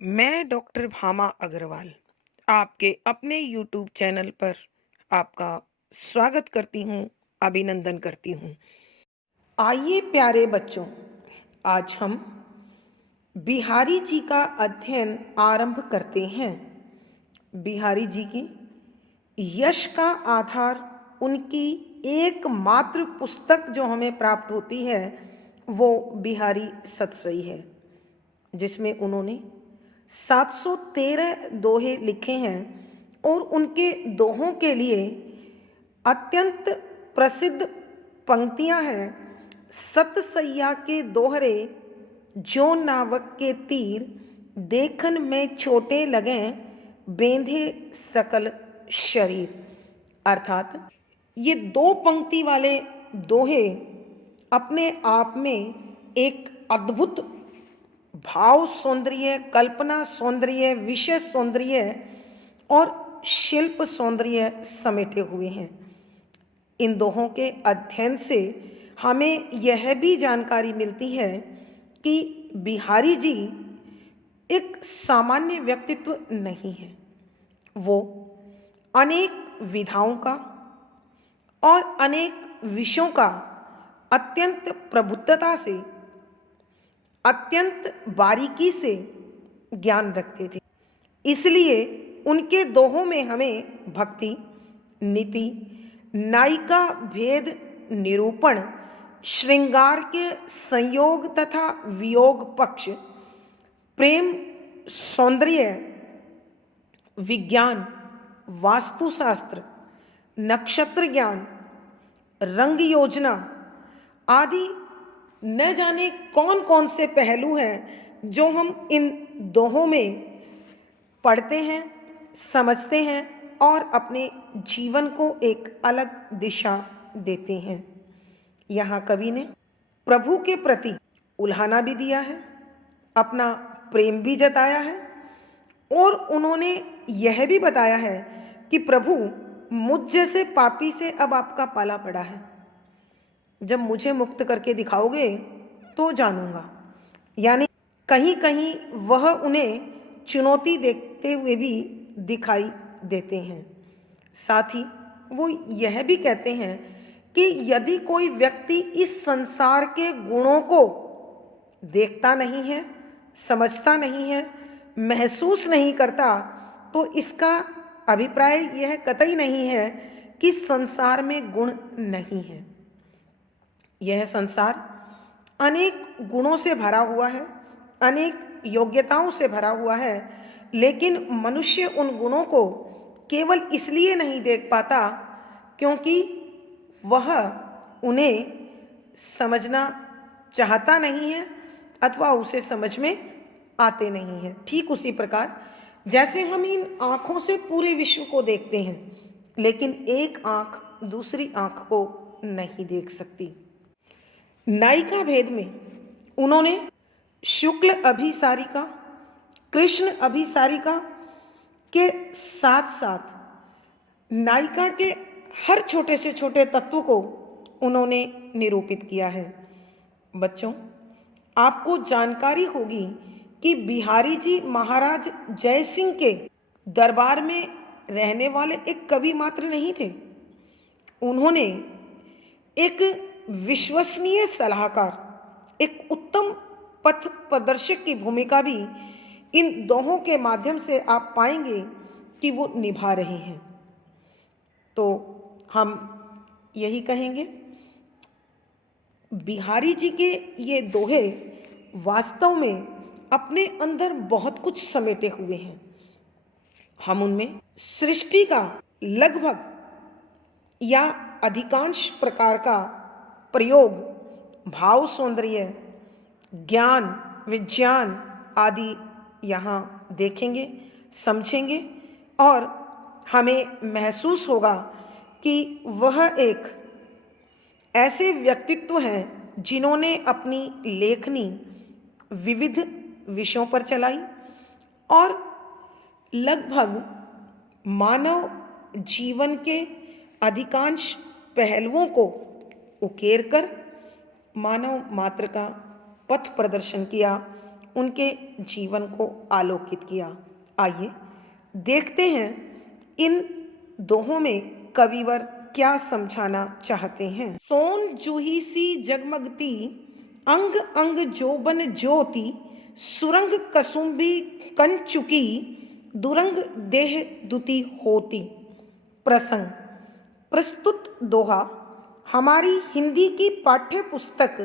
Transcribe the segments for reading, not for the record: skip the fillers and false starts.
मैं डॉक्टर भामा अग्रवाल आपके अपने यूट्यूब चैनल पर आपका स्वागत करती हूँ, अभिनंदन करती हूँ। आइए प्यारे बच्चों, आज हम बिहारी जी का अध्ययन आरंभ करते हैं। बिहारी जी की यश का आधार उनकी एकमात्र पुस्तक जो हमें प्राप्त होती है वो बिहारी सतसई है, जिसमें उन्होंने 713 दोहे लिखे हैं और उनके दोहों के लिए अत्यंत प्रसिद्ध पंक्तियां हैं। सतसैया के दोहरे जो नावक के तीर, देखन में छोटे लगें बेंधे सकल शरीर। अर्थात ये दो पंक्ति वाले दोहे अपने आप में एक अद्भुत भाव सौंदर्य, कल्पना सौंदर्य, विषय सौंदर्य और शिल्प सौंदर्य समेटे हुए हैं। इन दोहों के अध्ययन से हमें यह भी जानकारी मिलती है कि बिहारी जी एक सामान्य व्यक्तित्व नहीं है। वो अनेक विधाओं का और अनेक विषयों का अत्यंत प्रबुद्धता से, अत्यंत बारीकी से ज्ञान रखते थे। इसलिए उनके दोहों में हमें भक्ति, नीति, नायिका भेद निरूपण, श्रृंगार के संयोग तथा वियोग पक्ष, प्रेम, सौंदर्य, विज्ञान, वास्तुशास्त्र, नक्षत्र ज्ञान, रंग योजना आदि न जाने कौन कौन से पहलू हैं जो हम इन दोहों में पढ़ते हैं, समझते हैं और अपने जीवन को एक अलग दिशा देते हैं। यहाँ कवि ने प्रभु के प्रति उल्हाना भी दिया है, अपना प्रेम भी जताया है और उन्होंने यह भी बताया है कि प्रभु, मुझ जैसे पापी से अब आपका पाला पड़ा है। जब मुझे मुक्त करके दिखाओगे तो जानूंगा। यानी कहीं कहीं वह उन्हें चुनौती देते हुए भी दिखाई देते हैं। साथ ही वो यह भी कहते हैं कि यदि कोई व्यक्ति इस संसार के गुणों को देखता नहीं है, समझता नहीं है, महसूस नहीं करता, तो इसका अभिप्राय यह कतई नहीं है कि संसार में गुण नहीं है। यह संसार अनेक गुणों से भरा हुआ है, अनेक योग्यताओं से भरा हुआ है, लेकिन मनुष्य उन गुणों को केवल इसलिए नहीं देख पाता क्योंकि वह उन्हें समझना चाहता नहीं है अथवा उसे समझ में आते नहीं हैं। ठीक उसी प्रकार जैसे हम इन आँखों से पूरे विश्व को देखते हैं, लेकिन एक आँख दूसरी आँख को नहीं देख सकती। नायिका भेद में उन्होंने शुक्ल अभिसारिका, कृष्ण अभिसारिका के साथ साथ नायिका के हर छोटे से छोटे तत्व को उन्होंने निरूपित किया है। बच्चों, आपको जानकारी होगी कि बिहारी जी महाराज जय सिंह के दरबार में रहने वाले एक कवि मात्र नहीं थे। उन्होंने एक विश्वसनीय सलाहकार, एक उत्तम पथ प्रदर्शक की भूमिका भी इन दोहों के माध्यम से आप पाएंगे कि वो निभा रहे हैं। तो हम यही कहेंगे, बिहारी जी के ये दोहे वास्तव में अपने अंदर बहुत कुछ समेटे हुए हैं। हम उनमें सृष्टि का लगभग या अधिकांश प्रकार का प्रयोग, भाव सौंदर्य, ज्ञान, विज्ञान आदि यहाँ देखेंगे, समझेंगे और हमें महसूस होगा कि वह एक ऐसे व्यक्तित्व हैं जिन्होंने अपनी लेखनी विविध विषयों पर चलाई और लगभग मानव जीवन के अधिकांश पहलुओं को उकेर कर मानव मात्र का पथ प्रदर्शन किया, उनके जीवन को आलोकित किया। आइए देखते हैं इन दोहों में कविवर क्या समझाना चाहते हैं। सोन जूही सी जगमगती, अंग अंग जोबन ज्योति, सुरंग कसुम्भी कंचुकी, दुरंग देह दुति होती। प्रसंग। प्रस्तुत दोहा हमारी हिंदी की पाठ्य पुस्तक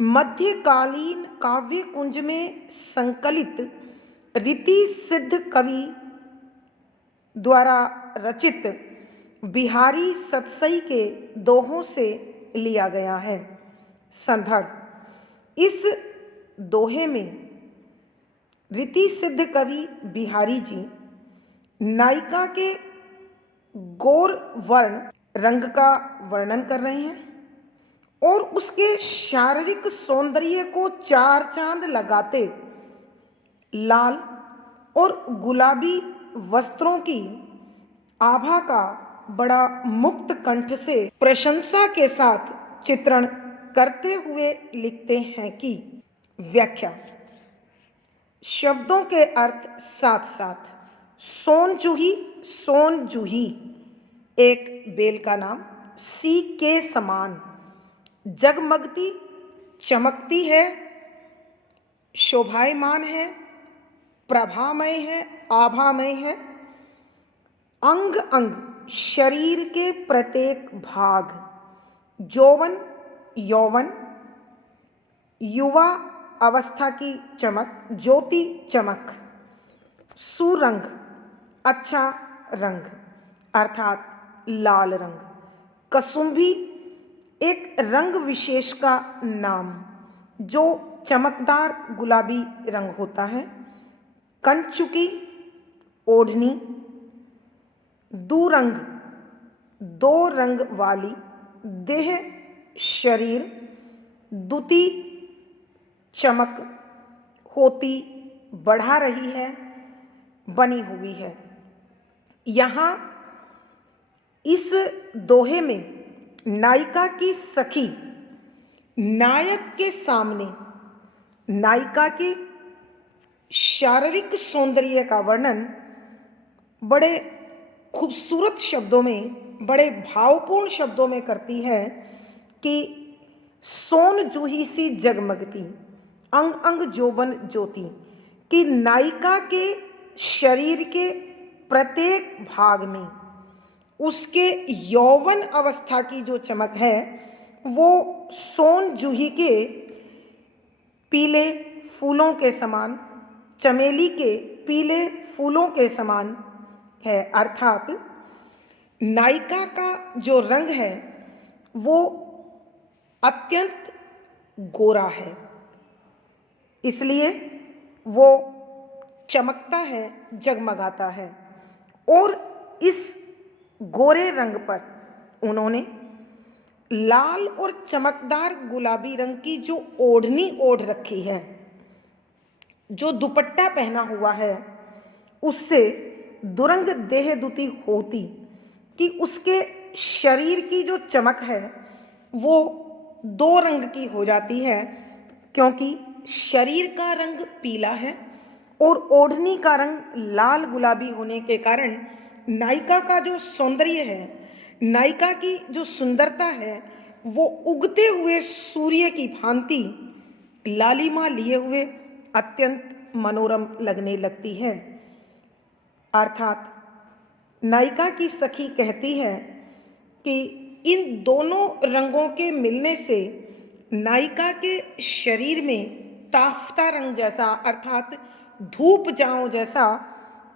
मध्यकालीन काव्य कुंज में संकलित रीति सिद्ध कवि द्वारा रचित बिहारी सतसई के दोहों से लिया गया है। संदर्भ। इस दोहे में रीति सिद्ध कवि बिहारी जी नायिका के गौर वर्ण रंग का वर्णन कर रहे हैं और उसके शारीरिक सौंदर्य को चार चांद लगाते लाल और गुलाबी वस्त्रों की आभा का बड़ा मुक्त कंठ से प्रशंसा के साथ चित्रण करते हुए लिखते हैं कि व्याख्या। शब्दों के अर्थ साथ साथ। सोन जूही एक बेल का नाम, सी के समान, जगमगती चमकती है, शोभायमान है, प्रभामय है, आभामय है, अंग अंग शरीर के प्रत्येक भाग, यौवन युवा अवस्था की चमक, ज्योति चमक, सुरंग अच्छा रंग अर्थात लाल रंग, कसुम्भी एक रंग विशेष का नाम जो चमकदार गुलाबी रंग होता है, कंचुकी ओढ़नी, दुरंग दो रंग वाली, देह शरीर, दुति चमक, होती बढ़ा रही है, बनी हुई है। यहाँ इस दोहे में नायिका की सखी नायक के सामने नायिका के शारीरिक सौंदर्य का वर्णन बड़े खूबसूरत शब्दों में, बड़े भावपूर्ण शब्दों में करती है कि सोन जूही सी जगमगती, अंग अंग जोबन ज्योति, कि नायिका के शरीर के प्रत्येक भाग में उसके यौवन अवस्था की जो चमक है वो सोन जूही के पीले फूलों के समान, चमेली के पीले फूलों के समान है। अर्थात नायिका का जो रंग है वो अत्यंत गोरा है, इसलिए वो चमकता है, जगमगाता है। और इस गोरे रंग पर उन्होंने लाल और चमकदार गुलाबी रंग की जो ओढ़नी ओढ़ रखी है, जो दुपट्टा पहना हुआ है, उससे दुरंग देह दुति होती, कि उसके शरीर की जो चमक है वो दो रंग की हो जाती है, क्योंकि शरीर का रंग पीला है और ओढ़नी का रंग लाल गुलाबी होने के कारण नायिका का जो सौंदर्य है, नायिका की जो सुंदरता है, वो उगते हुए सूर्य की भांति लालिमा लिए हुए अत्यंत मनोरम लगने लगती है। अर्थात नायिका की सखी कहती है कि इन दोनों रंगों के मिलने से नायिका के शरीर में ताफ्ता रंग जैसा, अर्थात धूप जाओ जैसा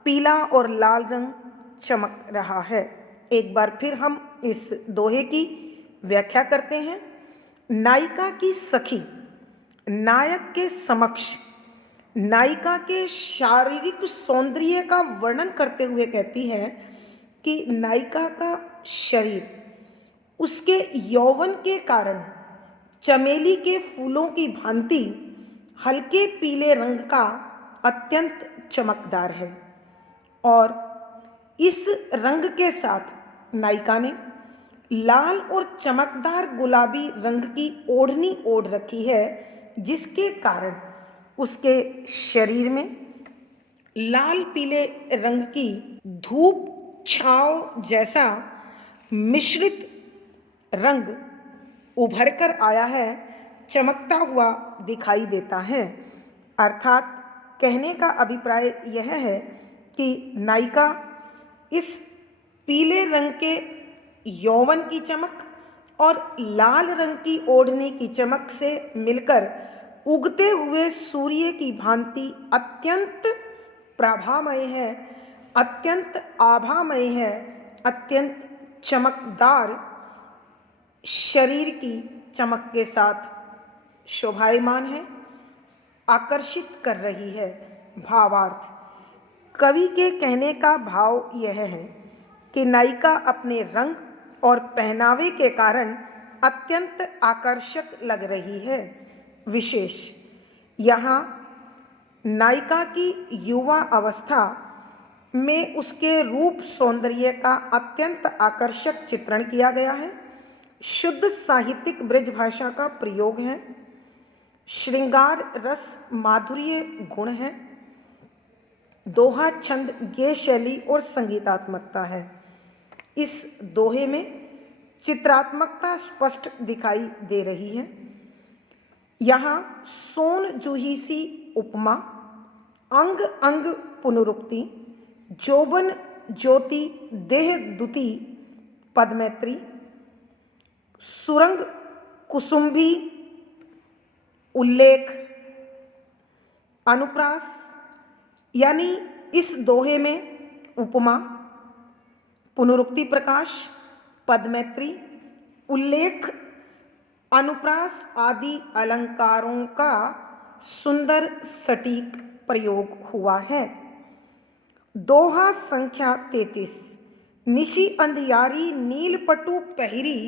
पीला और लाल रंग चमक रहा है। एक बार फिर हम इस दोहे की व्याख्या करते हैं। नायिका की सखी नायक के समक्ष नायिका के शारीरिक सौंदर्य का वर्णन करते हुए कहती है कि नायिका का शरीर उसके यौवन के कारण चमेली के फूलों की भांति हल्के पीले रंग का अत्यंत चमकदार है, और इस रंग के साथ नायिका ने लाल और चमकदार गुलाबी रंग की ओढ़नी ओढ़ रखी है, जिसके कारण उसके शरीर में लाल पीले रंग की धूप छांव जैसा मिश्रित रंग उभर कर आया है, चमकता हुआ दिखाई देता है। अर्थात कहने का अभिप्राय यह है कि नायिका इस पीले रंग के यौवन की चमक और लाल रंग की ओढ़नी की चमक से मिलकर उगते हुए सूर्य की भांति अत्यंत प्रभामय है, अत्यंत आभामय है, अत्यंत चमकदार शरीर की चमक के साथ शोभायमान है, आकर्षित कर रही है। भावार्थ, कवि के कहने का भाव यह है कि नायिका अपने रंग और पहनावे के कारण अत्यंत आकर्षक लग रही है। विशेष, यहाँ नायिका की युवा अवस्था में उसके रूप सौंदर्य का अत्यंत आकर्षक चित्रण किया गया है। शुद्ध साहित्यिक ब्रज भाषा का प्रयोग है, श्रृंगार रस माधुर्य गुण है, दोहा छंद गेय शैली और संगीतात्मकता है। इस दोहे में चित्रात्मकता स्पष्ट दिखाई दे रही है। यहाँ सोन जूही सी उपमा, अंग अंग पुनरुक्ति, जोबन ज्योति देह दुति पदमैत्री, सुरंग कुसुम्भी उल्लेख, अनुप्रास, यानी इस दोहे में उपमा, पुनरुक्ति प्रकाश, पदमैत्री, उल्लेख, अनुप्रास आदि अलंकारों का सुंदर सटीक प्रयोग हुआ है। दोहा संख्या 33। निशी अंधियारी नील पटु पहिरी,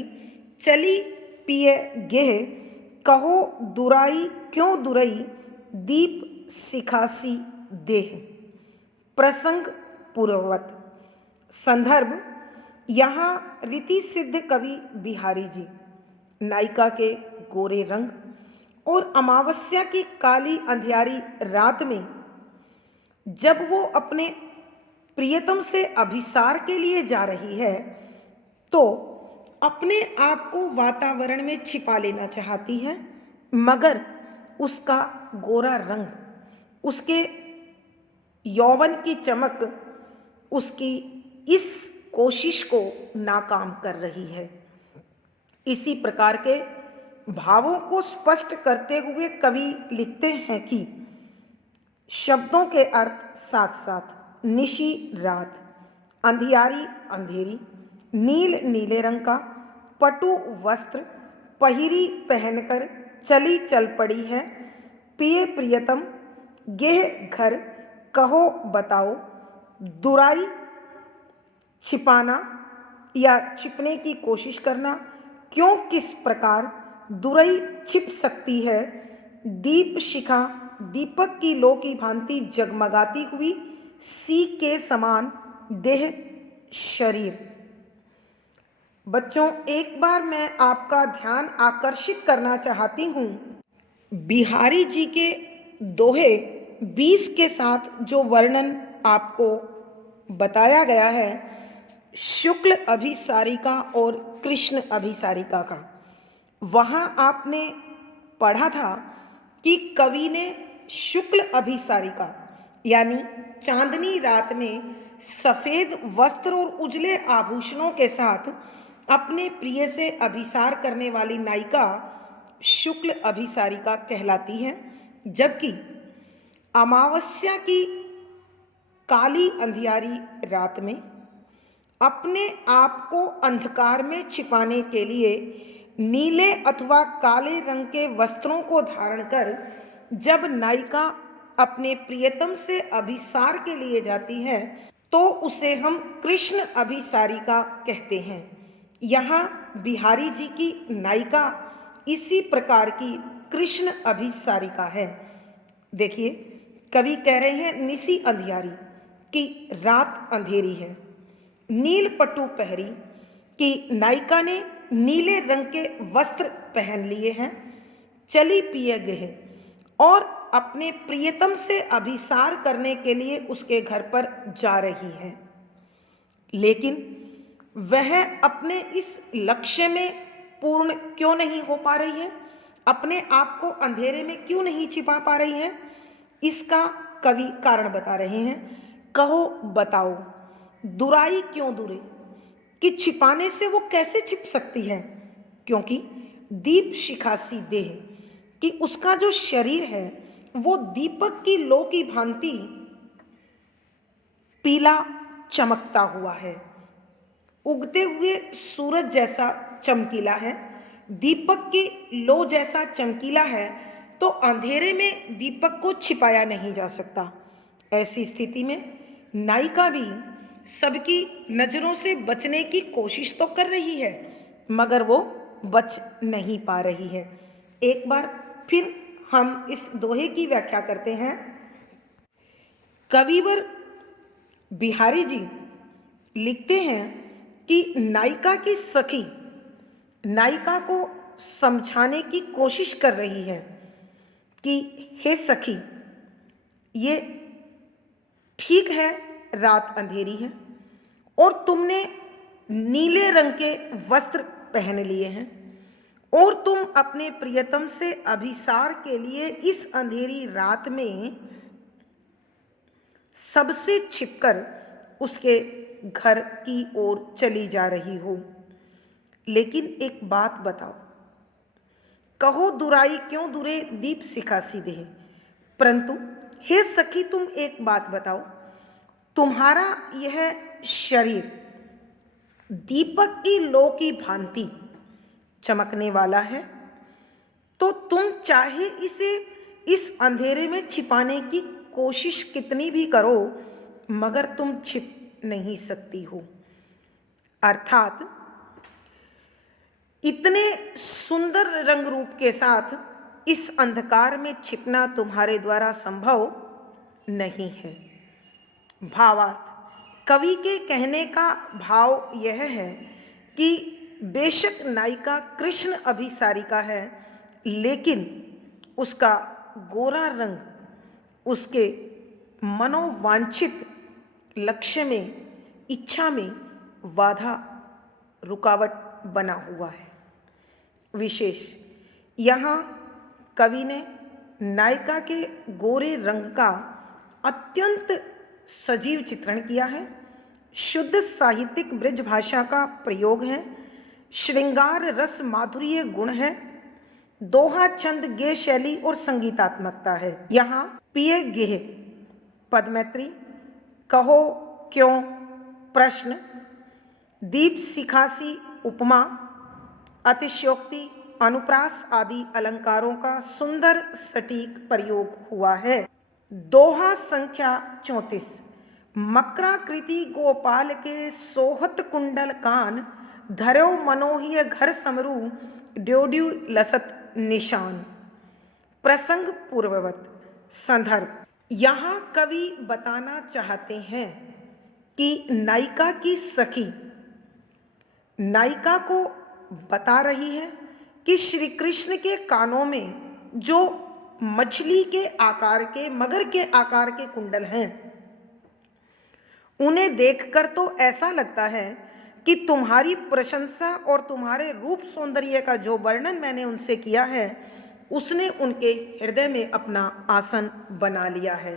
चली पिए गेह, कहो दुराई क्यों दुरई, दीप सिखासी देह। प्रसंग पूर्ववत। संदर्भ, यहाँ रीति सिद्ध कवि बिहारी जी नायिका के गोरे रंग और अमावस्या की काली अंधियारी रात में जब वो अपने प्रियतम से अभिसार के लिए जा रही है तो अपने आप को वातावरण में छिपा लेना चाहती है, मगर उसका गोरा रंग, उसके यौवन की चमक उसकी इस कोशिश को नाकाम कर रही है। इसी प्रकार के भावों को स्पष्ट करते हुए कवि लिखते हैं कि शब्दों के अर्थ साथ साथ निशी रात, अंधियारी अंधेरी, नील नीले रंग का, पटु वस्त्र पहिरी पहनकर चली चल पड़ी है, पिए प्रियतम, गेह घर, कहो बताओ, दुराई छिपाना या छिपने की कोशिश करना, क्यों किस प्रकार दुरई छिप सकती है, दीप शिखा दीपक की लो की भांति जगमगाती हुई, सी के समान देह शरीर। बच्चों, एक बार मैं आपका ध्यान आकर्षित करना चाहती हूँ बिहारी जी के दोहे 20 के साथ जो वर्णन आपको बताया गया है शुक्ल अभिसारिका और कृष्ण अभिसारिका का। वहाँ आपने पढ़ा था कि कवि ने शुक्ल अभिसारिका यानी चांदनी रात में सफ़ेद वस्त्र और उजले आभूषणों के साथ अपने प्रिय से अभिसार करने वाली नायिका शुक्ल अभिसारिका कहलाती है, जबकि अमावस्या की काली अंधियारी रात में अपने आप को अंधकार में छिपाने के लिए नीले अथवा काले रंग के वस्त्रों को धारण कर जब नायिका अपने प्रियतम से अभिसार के लिए जाती है तो उसे हम कृष्ण अभिसारिका कहते हैं। यहाँ बिहारी जी की नायिका इसी प्रकार की कृष्ण अभिसारिका है। देखिए, कवि कह रहे हैं निसी अंधियारी कि रात अंधेरी है, नील पट्टू पहरी कि नायिका ने नीले रंग के वस्त्र पहन लिए हैं, चली पिए गेह, और अपने प्रियतम से अभिसार करने के लिए उसके घर पर जा रही है, लेकिन वह अपने इस लक्ष्य में पूर्ण क्यों नहीं हो पा रही है, अपने आप को अंधेरे में क्यों नहीं छिपा पा रही है? इसका कवि कारण बता रहे हैं। कहो बताओ दुराई क्यों दुरे, कि छिपाने से वो कैसे छिप सकती है, क्योंकि दीप शिखासी देह, कि उसका जो शरीर है वो दीपक की लो की भांति पीला चमकता हुआ है, उगते हुए सूरज जैसा चमकीला है, दीपक की लो जैसा चमकीला है, तो अंधेरे में दीपक को छिपाया नहीं जा सकता। ऐसी स्थिति में नायिका भी सबकी नज़रों से बचने की कोशिश तो कर रही है, मगर वो बच नहीं पा रही है। एक बार फिर हम इस दोहे की व्याख्या करते हैं। कविवर बिहारी जी लिखते हैं कि नायिका की सखी नायिका को समझाने की कोशिश कर रही है कि हे सखी, ये ठीक है रात अंधेरी है और तुमने नीले रंग के वस्त्र पहन लिए हैं और तुम अपने प्रियतम से अभिसार के लिए इस अंधेरी रात में सबसे छिपकर उसके घर की ओर चली जा रही हो। लेकिन एक बात बताओ, कहो दुराई क्यों दुरे दीप सिखासी देह, परंतु हे सखी तुम एक बात बताओ, तुम्हारा यह शरीर दीपक की लो की भांति चमकने वाला है, तो तुम चाहे इसे इस अंधेरे में छिपाने की कोशिश कितनी भी करो, मगर तुम छिप नहीं सकती हो। अर्थात इतने सुंदर रंग रूप के साथ इस अंधकार में छिपना तुम्हारे द्वारा संभव नहीं है। भावार्थ, कवि के कहने का भाव यह है कि बेशक नायिका कृष्ण अभिसारिका है, लेकिन उसका गोरा रंग उसके मनोवांछित लक्ष्य में, इच्छा में बाधा रुकावट बना हुआ है। विशेष यहाँ कवि ने नायिका के गोरे रंग का अत्यंत सजीव चित्रण किया है। शुद्ध साहित्यिक ब्रज भाषा का प्रयोग है, श्रृंगार रस माधुर्य गुण है, दोहा छंद गेय शैली और संगीतात्मकता है। यहाँ पिए गेह, पदमैत्री, कहो क्यों, प्रश्न, दीप सिखासी, उपमा, अतिशयोक्ति, अनुप्रास आदि अलंकारों का सुंदर सटीक प्रयोग हुआ है। दोहा संख्या 34। मकराकृति गोपाल के सोहत कुंडल कान, धर्यो मनोह्य घर समरू, ड्योड्यू लसत निशान। प्रसंग पूर्ववत। संदर्भ, यहाँ कवि बताना चाहते हैं कि नायिका की सखी नायिका को बता रही है कि श्री कृष्ण के कानों में जो मछली के आकार के, मगर के आकार के कुंडल हैं, उन्हें देखकर तो ऐसा लगता है कि तुम्हारी प्रशंसा और तुम्हारे रूप सौंदर्य का जो वर्णन मैंने उनसे किया है, उसने उनके हृदय में अपना आसन बना लिया है,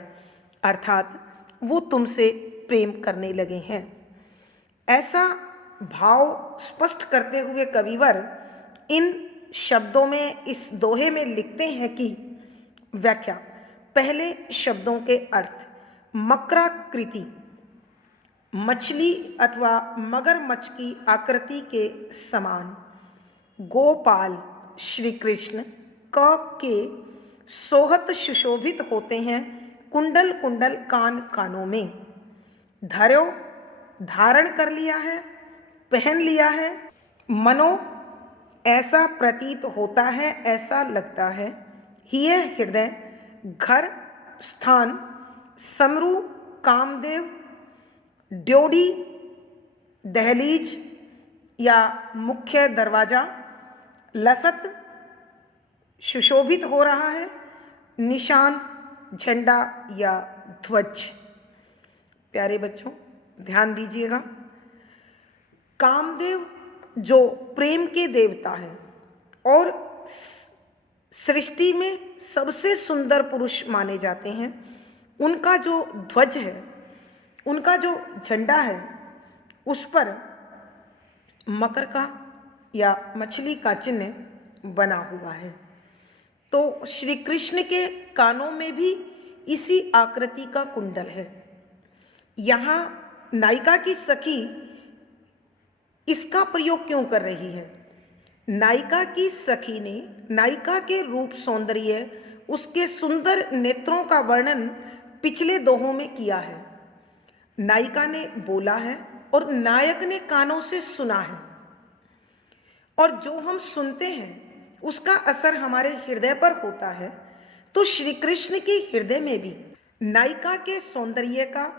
अर्थात वो तुमसे प्रेम करने लगे हैं। ऐसा भाव स्पष्ट करते हुए कविवर इन शब्दों में, इस दोहे में लिखते हैं कि व्याख्या। पहले शब्दों के अर्थ। मकराकृति, मछली अथवा मगरमच्छ की आकृति के समान। गोपाल, श्री कृष्ण, क के सोहत सुशोभित होते हैं, कुंडल कुंडल कान कानों में। धर्यो, धारण कर लिया है, पहन लिया है। मनो, ऐसा प्रतीत होता है, ऐसा लगता है। हिय, हृदय। घर, स्थान। समरू, कामदेव। ड्योढ़ी, दहलीज या मुख्य दरवाजा। लसत, सुशोभित हो रहा है। निशान, झंडा या ध्वज। प्यारे बच्चों, ध्यान दीजिएगा। कामदेव जो प्रेम के देवता है और सृष्टि में सबसे सुंदर पुरुष माने जाते हैं, उनका जो ध्वज है, उनका जो झंडा है, उस पर मकर का या मछली का चिन्ह बना हुआ है। तो श्री कृष्ण के कानों में भी इसी आकृति का कुंडल है। यहाँ नायिका की सखी इसका प्रयोग क्यों कर रही है? नायिका की सखी ने नायिका के रूप, सौंदर्य, उसके सुंदर नेत्रों का वर्णन पिछले दोहों में किया है। नायिका ने बोला है और नायक ने कानों से सुना है, और जो हम सुनते हैं उसका असर हमारे हृदय पर होता है। तो श्री कृष्ण के हृदय में भी नायिका के सौंदर्य का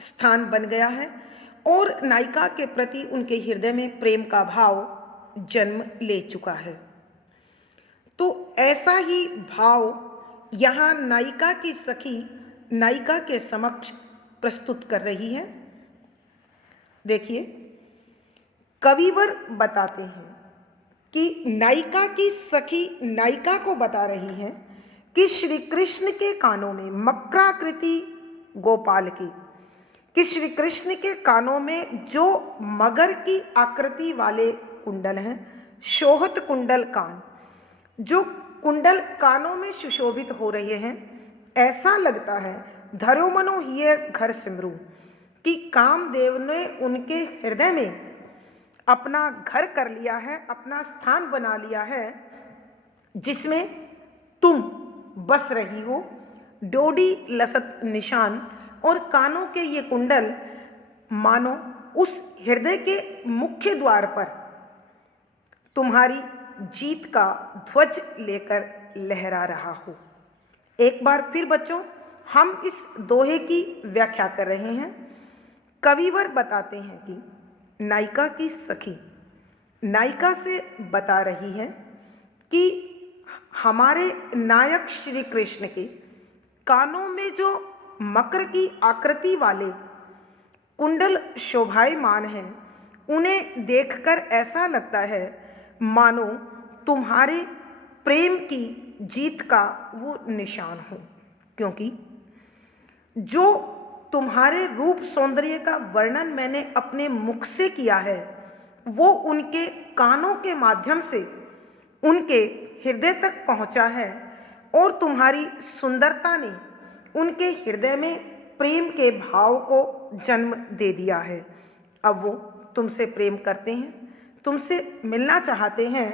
स्थान बन गया है और नायिका के प्रति उनके हृदय में प्रेम का भाव जन्म ले चुका है। तो ऐसा ही भाव यहाँ नायिका की सखी नायिका के समक्ष प्रस्तुत कर रही है। देखिए, कविवर बताते हैं कि नायिका की सखी नायिका को बता रही है कि श्री कृष्ण के कानों में मकराकृति गोपाल की, कि श्री कृष्ण के कानों में जो मगर की आकृति वाले कुंडल हैं, शोहत कुंडल कान, जो कुंडल कानों में सुशोभित हो रहे हैं, ऐसा लगता है धर्यो मनो हिय घर सिमरू, कि कामदेव ने उनके हृदय में अपना घर कर लिया है, अपना स्थान बना लिया है, जिसमें तुम बस रही हो। डोडी लसत निशान और कानों के ये कुंडल मानो उस हृदय के मुख्य द्वार पर तुम्हारी जीत का ध्वज लेकर लहरा रहा हो। एक बार फिर बच्चों, हम इस दोहे की व्याख्या कर रहे हैं। कविवर बताते हैं कि नायिका की सखी नायिका से बता रही है कि हमारे नायक श्री कृष्ण के कानों में जो मकर की आकृति वाले कुंडल शोभायमान हैं, उन्हें देखकर ऐसा लगता है मानो तुम्हारे प्रेम की जीत का वो निशान हो, क्योंकि जो तुम्हारे रूप सौंदर्य का वर्णन मैंने अपने मुख से किया है, वो उनके कानों के माध्यम से उनके हृदय तक पहुंचा है, और तुम्हारी सुंदरता ने उनके हृदय में प्रेम के भाव को जन्म दे दिया है। अब वो तुमसे प्रेम करते हैं, तुमसे मिलना चाहते हैं,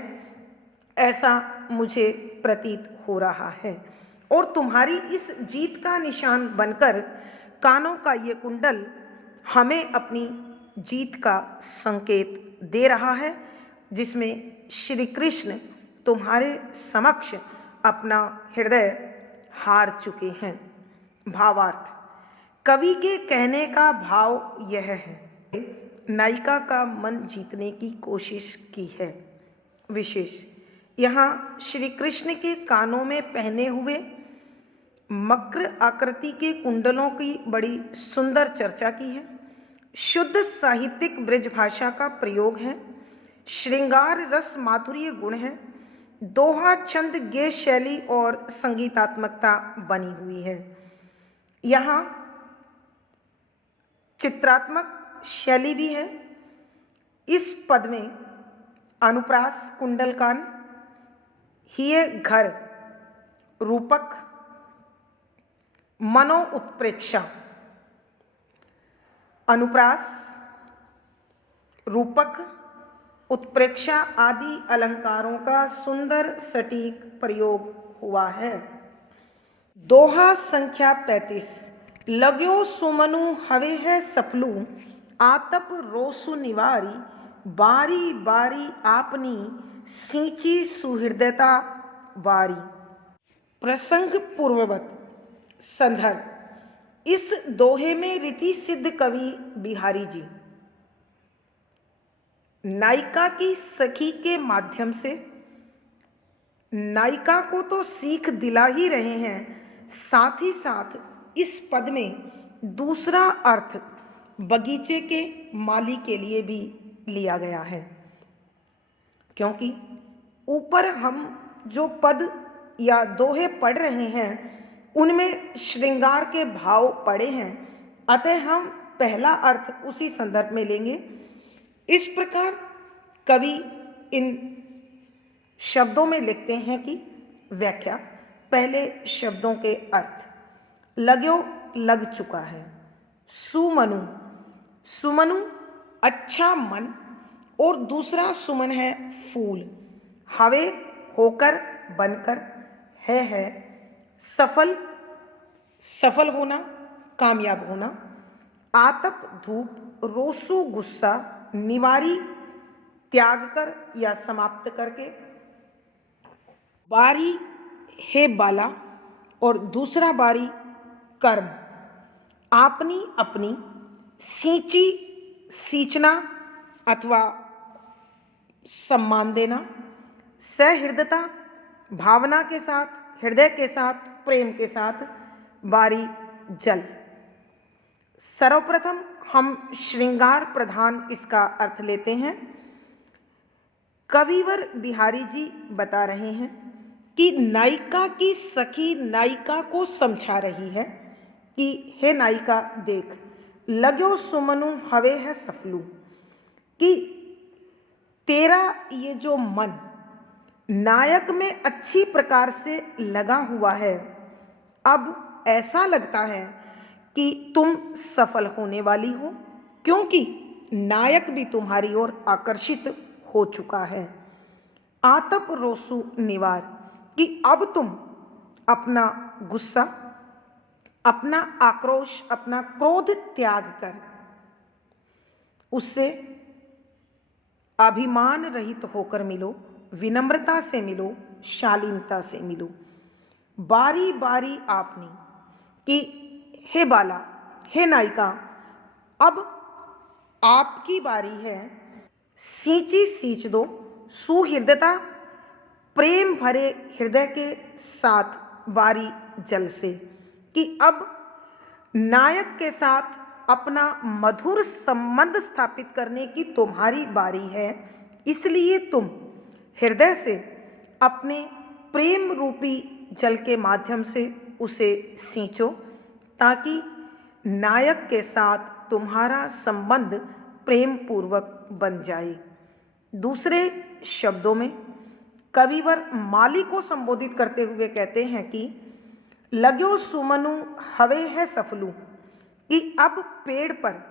ऐसा मुझे प्रतीत हो रहा है। और तुम्हारी इस जीत का निशान बनकर कानों का ये कुंडल हमें अपनी जीत का संकेत दे रहा है, जिसमें श्री कृष्ण तुम्हारे समक्ष अपना हृदय हार चुके हैं। भावार्थ, कवि के कहने का भाव यह है, नायिका का मन जीतने की कोशिश की है। विशेष यहाँ श्री कृष्ण के कानों में पहने हुए मकर आकृति के कुंडलों की बड़ी सुंदर चर्चा की है। शुद्ध साहित्यिक ब्रज भाषा का प्रयोग है, श्रृंगार रस माधुर्य गुण है, दोहा छंद गेय शैली और संगीतात्मकता बनी हुई है। यहाँ चित्रात्मक शैली भी है। इस पद में अनुप्रास कुंडलकान, हिय घर, रूपक, मनो उत्प्रेक्षा, अनुप्रास, रूपक, उत्प्रेक्षा आदि अलंकारों का सुंदर सटीक प्रयोग हुआ है। दोहा संख्या 35। लग्यो सुमनु हवे है सफलू, आतप रोसु निवारी, बारी बारी आपनी सींची सुहृदयता वारी। प्रसंग पूर्ववत संदर्भ, इस दोहे में रीति सिद्ध कवि बिहारी जी नायिका की सखी के माध्यम से नायिका को तो सीख दिला ही रहे हैं, साथ ही साथ इस पद में दूसरा अर्थ बगीचे के माली के लिए भी लिया गया है, क्योंकि ऊपर हम जो पद या दोहे पढ़ रहे हैं उनमें श्रृंगार के भाव पड़े हैं, अतः हम पहला अर्थ उसी संदर्भ में लेंगे। इस प्रकार कवि इन शब्दों में लिखते हैं कि व्याख्या, पहले शब्दों के अर्थ। लाग्यो लग चुका है, सुमनु, सुमनु अच्छा मन, और दूसरा सुमन है फूल, हवे होकर बनकर, है सफल, सफल होना, कामयाब होना, आतप धूप, रोसू गुस्सा, निवारी त्याग कर या समाप्त करके, बारी है बाला, और दूसरा बारी कर्म, आपनी अपनी, सींची सींचना अथवा सम्मान देना, सहृदयता भावना के साथ, हृदय के साथ, प्रेम के साथ, बारी जल। सर्वप्रथम हम श्रृंगार प्रधान इसका अर्थ लेते हैं। कविवर बिहारी जी बता रहे हैं कि नायिका की सखी नायिका को समझा रही है कि हे नायिका देख, लाग्यो सुमनु हवे है सफलू, कि तेरा ये जो मन नायक में अच्छी प्रकार से लगा हुआ है, अब ऐसा लगता है कि तुम सफल होने वाली हो, क्योंकि नायक भी तुम्हारी ओर आकर्षित हो चुका है। आतप रोसु निवार, कि अब तुम अपना गुस्सा, अपना आक्रोश, अपना क्रोध त्याग कर उससे अभिमान रहित होकर मिलो, विनम्रता से मिलो, शालीनता से मिलो। बारी बारी आपनी, कि हे बाला, हे नायिका, अब आपकी बारी है, सींची सींच दो, सुहृदयता प्रेम भरे हृदय के साथ बारी जल से, कि अब नायक के साथ अपना मधुर संबंध स्थापित करने की तुम्हारी बारी है, इसलिए तुम हृदय से अपने प्रेम रूपी जल के माध्यम से उसे सींचो, ताकि नायक के साथ तुम्हारा संबंध प्रेम पूर्वक बन जाए। दूसरे शब्दों में कविवर माली को संबोधित करते हुए कहते हैं कि लाग्यो सुमनु हवे है सफलू, कि अब पेड़ पर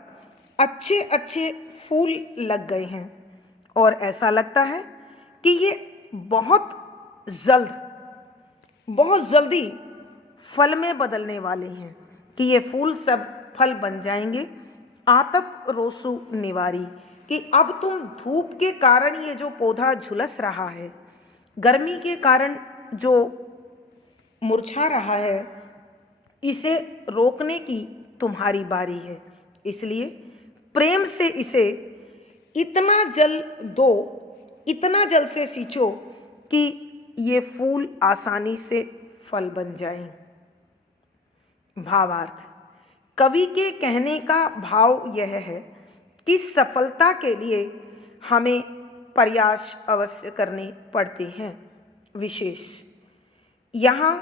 अच्छे अच्छे फूल लग गए हैं और ऐसा लगता है कि ये बहुत जल्दी फल में बदलने वाले हैं, कि ये फूल सब फल बन जाएंगे। आतप रोसु निवारी, कि अब तुम धूप के कारण ये जो पौधा झुलस रहा है, गर्मी के कारण जो मुरझा रहा है, इसे रोकने की तुम्हारी बारी है, इसलिए प्रेम से इसे इतना जल दो, इतना जल से सींचो कि ये फूल आसानी से फल बन जाएं। भावार्थ, कवि के कहने का भाव यह है कि सफलता के लिए हमें प्रयास अवश्य करने पड़ते हैं। विशेष यहाँ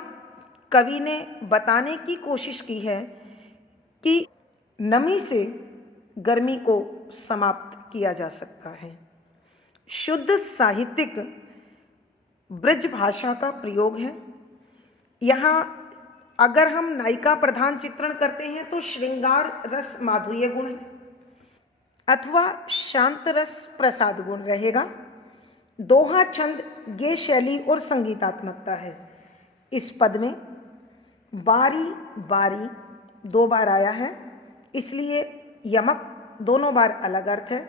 कवि ने बताने की कोशिश की है कि नमी से गर्मी को समाप्त किया जा सकता है। शुद्ध साहित्यिक ब्रज भाषा का प्रयोग है। यहाँ अगर हम नायिका प्रधान चित्रण करते हैं तो श्रृंगार रस माधुर्य गुण है अथवा शांत रस प्रसाद गुण रहेगा। दोहा छंद गे शैली और संगीतात्मकता है। इस पद में बारी बारी 2 बार आया है, इसलिए यमक दोनों बार अलग अर्थ है।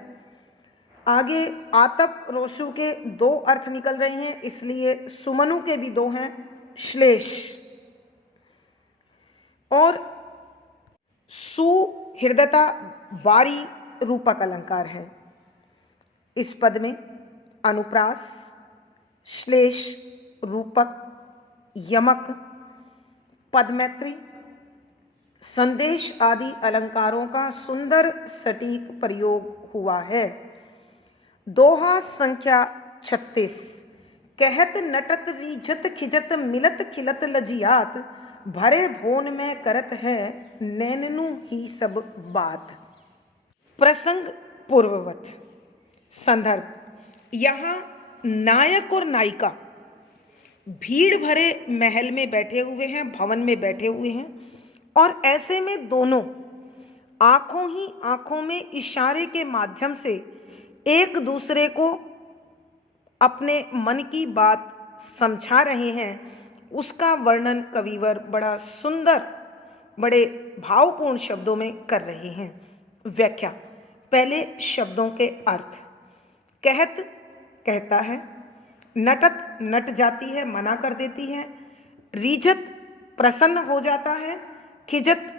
आगे आतप रोसु के 2 अर्थ निकल रहे हैं, इसलिए सुमनु के भी 2 हैं, श्लेष। और सुहृदयता बारी रूपक अलंकार है। इस पद में अनुप्रास, श्लेष, रूपक, यमक, पदमैत्री, संदेश आदि अलंकारों का सुंदर सटीक प्रयोग हुआ है। दोहा संख्या 36। कहत नटत रीझत खिजत मिलत खिलत लजियात, भरे भोन में करत है नैननु ही सब बात। प्रसंग पूर्ववत। संदर्भ, यहाँ नायक और नायिका भीड़ भरे महल में बैठे हुए हैं, भवन में बैठे हुए हैं, और ऐसे में दोनों आंखों ही आंखों में इशारे के माध्यम से एक दूसरे को अपने मन की बात समझा रहे हैं। उसका वर्णन कविवर बड़ा सुंदर, बड़े भावपूर्ण शब्दों में कर रहे हैं। व्याख्या। पहले शब्दों के अर्थ। कहत कहता है, नटत नट जाती है, मना कर देती है, रीझत प्रसन्न हो जाता है, खिजत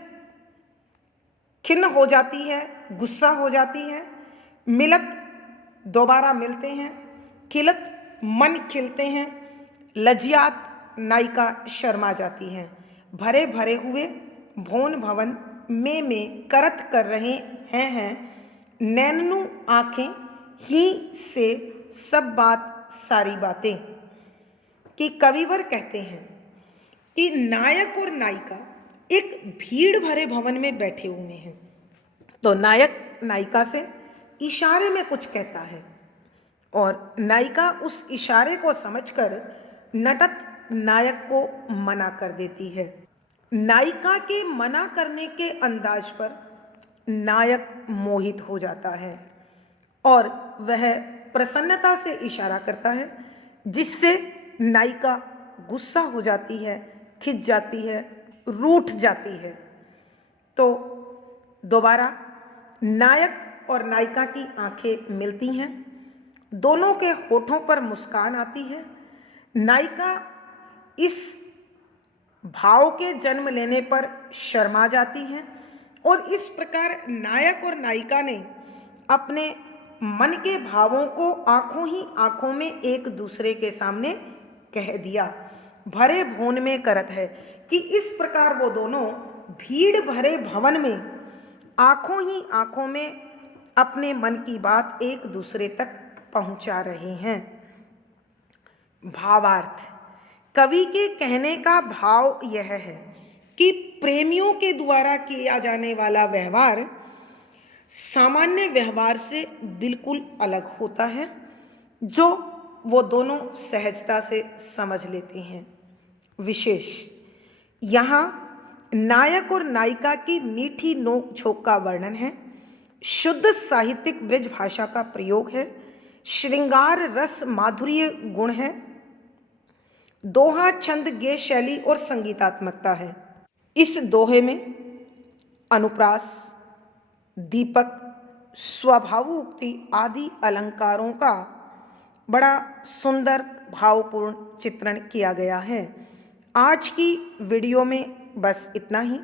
खिन्न हो जाती है, गुस्सा हो जाती है, मिलत दोबारा मिलते हैं, खिलत मन खिलते हैं, लजियात नायिका शर्मा जाती है, भरे भरे हुए भोन भवन में करत कर रहे हैं नैननु आंखें ही से सब बात सारी बातें। कि कविवर कहते हैं कि नायक और नायिका एक भीड़ भरे भवन में बैठे हुए हैं, तो नायक नायिका से इशारे में कुछ कहता है और नायिका उस इशारे को समझकर नटत नायक को मना कर देती है। नायिका के मना करने के अंदाज पर नायक मोहित हो जाता है और वह प्रसन्नता से इशारा करता है, जिससे नायिका गुस्सा हो जाती है, खिंच जाती है, रूठ जाती है। तो दोबारा नायक और नायिका की आंखें मिलती हैं, दोनों के होठों पर मुस्कान आती है। नायिका इस भाव के जन्म लेने पर शर्मा जाती है और इस प्रकार नायक और नायिका ने अपने मन के भावों को आंखों ही आंखों में एक दूसरे के सामने कह दिया। भरे भोन में करत है कि इस प्रकार वो दोनों भीड़ भरे भवन में आंखों ही आंखों में अपने मन की बात एक दूसरे तक पहुंचा रहे हैं। भावार्थ। कवि के कहने का भाव यह है कि प्रेमियों के द्वारा किया जाने वाला व्यवहार सामान्य व्यवहार से बिल्कुल अलग होता है, जो वो दोनों सहजता से समझ लेते हैं। विशेष, यहाँ नायक और नायिका की मीठी नोक झोंक का वर्णन है, शुद्ध साहित्यिक ब्रज भाषा का प्रयोग है, श्रृंगार रस माधुर्य गुण है, दोहा छंद गेय शैली और संगीतात्मकता है। इस दोहे में अनुप्रास, दीपक, स्वभावोक्ति आदि अलंकारों का बड़ा सुंदर भावपूर्ण चित्रण किया गया है। आज की वीडियो में बस इतना ही।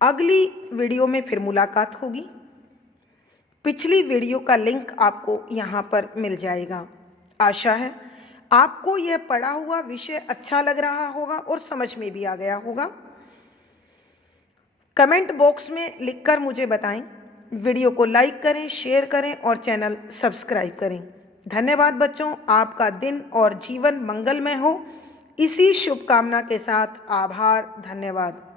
अगली वीडियो में फिर मुलाकात होगी। पिछली वीडियो का लिंक आपको यहाँ पर मिल जाएगा। आशा है आपको यह पढ़ा हुआ विषय अच्छा लग रहा होगा और समझ में भी आ गया होगा। कमेंट बॉक्स में लिखकर मुझे बताएं। वीडियो को लाइक करें, शेयर करें और चैनल सब्सक्राइब करें। धन्यवाद बच्चों। आपका दिन और जीवन मंगलमय हो, इसी शुभकामना के साथ आभार। धन्यवाद।